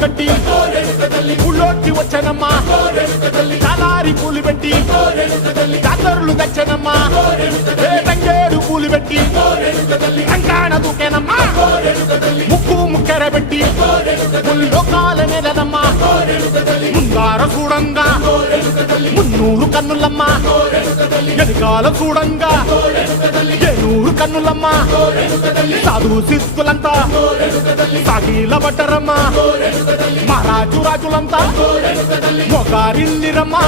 కట్టి ఊళ్ళోకి వచ్చానమ్మా చాలారి పూలు పెట్టి జాతరలు తెచ్చానమ్మా తంగేడు పూలు పెట్టి కంకాణ దూకేనమ్మా ముక్కు ముక్కెర పెట్టి ముల్లోకాల నేలనమ్మా ముందార చూడంగా మున్నూరు కన్నులమ్మా ఎనకాల చూడంగా ఏనూరు కన్నులమ్మా సాధు సిద్ధులంతా సాగిల పడ్డరమ్మా మహారాజు రాజులంతా మొగారిల్లిరమ్మా